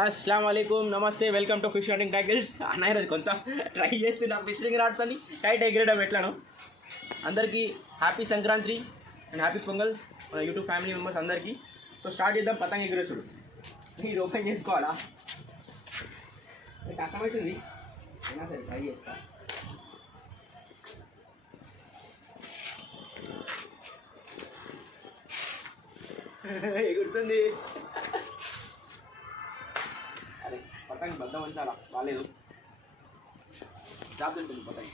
అస్సలం అయికం నమస్తే welcome to fish hunting tackles అన్నయ్య రోజు కొంత ట్రై చేస్తున్నా ఫిషింగ్ రాడుతుంది టైట్ ఎగ్రేడం ఎట్లాను. అందరికీ happy Sankranti and happy Pongal మన యూట్యూబ్ ఫ్యామిలీ మెంబర్స్ అందరికీ. సో స్టార్ట్ చేద్దాం పతంగ ఎగ్రేసుడు మీరు ఓపెన్ చేసుకోవాలా? ఇది కష్టమవుతుంది అయినా సరే ట్రై చేస్తా. ఎగురుతుంది అరే బద్దం బద్దం అలా బాగాలేదు జాబ్ ఉంటుంది పతంగి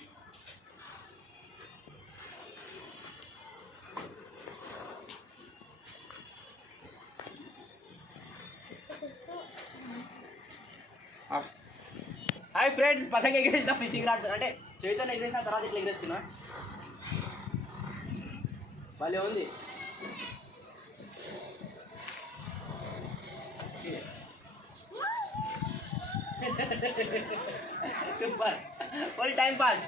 హాయ్ ఫ్రెండ్స్ పతంగ ఎగిరేసిన ఫిషింగ్ రాడ్స్ అంటే చేతితో ఎగిరేసిన తర్వాత ఇట్లా ఎగిరేస్తున్నా భలే ఉంది. सुपर फुल टाइम पास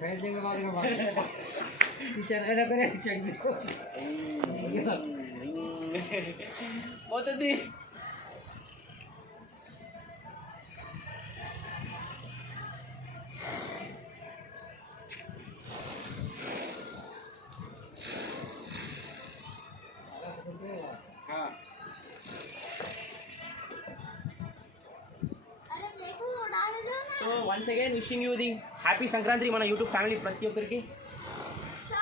फेंक देंगे बाद में टीचर का करे चेक देखो बहुत अच्छी। So once again wishing you the happy Sankranti మన యూట్యూబ్ ఫ్యామిలీ ప్రతి ఒక్కరికి.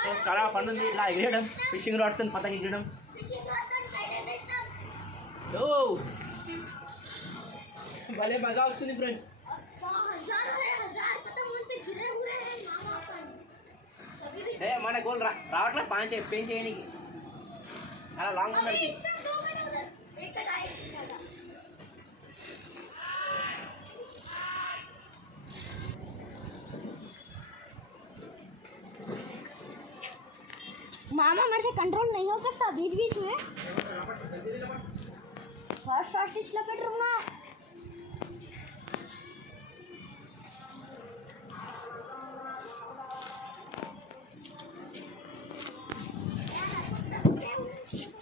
సో చాలా ఫన్ ఉంది ఇట్లా ఎగరడం ఫిషింగ్ రాడుతుంది పతంగ ఎగరడం ఓ భలే బాగా వస్తుంది ఫ్రెండ్స్ మన గోల్ రా రావట్లే? పాయింట్ ఎక్స్ప్లెయిన్ చేయడానికి చాలా లాంగ్ ఉన్నది मामा मेरे से कंट्रोल नहीं हो सकता बीच बीच में फर्स्ट प्रैक्टिस लपेट रहूंगा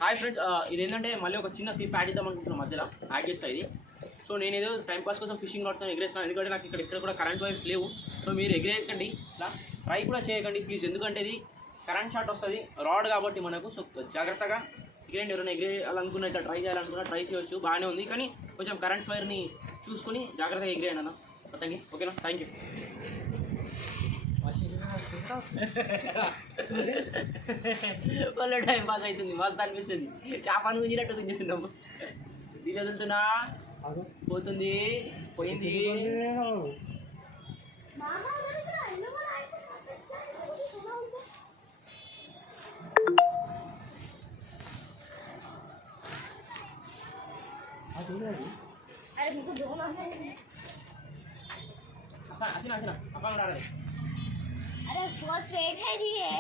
హాయ్ ఫ్రెండ్స్ ఇది ఏంటంటే మళ్ళీ ఒక చిన్న క్లిప్ యాడ్ చేద్దాం అనుకుంటున్నాం మధ్యలో యాడ్ చేస్తా ఇది సో నేను ఏదో టైం పాస్ కోసం ఫిషింగ్ రాడ్తో ఎగిరేస్తాను ఎందుకంటే నాకు ఇక్కడ ఇక్కడ కూడా కరెంట్ వైర్స్ లేవు సో మీరు ఎగిరేయకండి ఇట్లా ట్రై కూడా చేయకండి ప్లీజ్ ఎందుకంటే ఇది కరెంట్ షాట్ వస్తుంది రాడ్ కాబట్టి మనకు సో జాగ్రత్తగా ఎగిరేయండి ఎవరైనా ఎగిరేయాలనుకున్న ఇట్లా ట్రై చేయాలనుకున్నా ట్రై చేయొచ్చు బాగానే ఉంది. కానీ కొంచెం కరెంట్ వైర్ని చూసుకుని జాగ్రత్తగా ఎగిరేయండి అన్న. పతంగి ఓకేనా? థ్యాంక్ యూ వాళ్ళ టైం పాస్ అవుతుంది మస్తు అనిపిస్తుంది. చేపను గుంజినట్టు గుంజుతున్నాము దీని వదులుతున్నా పోతుంది పోయింది. अरे मुझे दो ना है అసిన అసిన అప్ప కూడా अरे बहुत पेट है जी ये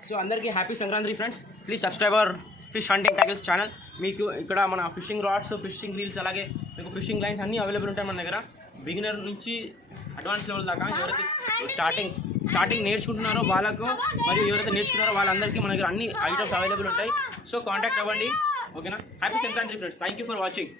సో అందరికీ happy Sankranti friends please subscribe our fish hunting tackles channel మీకు ఇక్కడ మన ఫిషింగ్ రాడ్స్ ఫిషింగ్ రీల్స్ అలాగే మీకు ఫిషింగ్ లైన్స్ అన్నీ అవైలబుల్ ఉంటాయి మన దగ్గర బిగినర్ నుంచి అడ్వాన్స్ లెవెల్ దాకా ఎవరైతే స్టార్టింగ్ స్టార్టింగ్ నేర్చుకుంటున్నారో వాళ్ళకు మరియు ఎవరైతే నేర్చుకున్నారో వాళ్ళందరికీ మన దగ్గర అన్ని ఐటమ్స్ అవైలబుల్ ఉంటాయి. సో కాంటాక్ట్ అవ్వండి. ఓకేనా? Happy Sankranti friends thank you for watching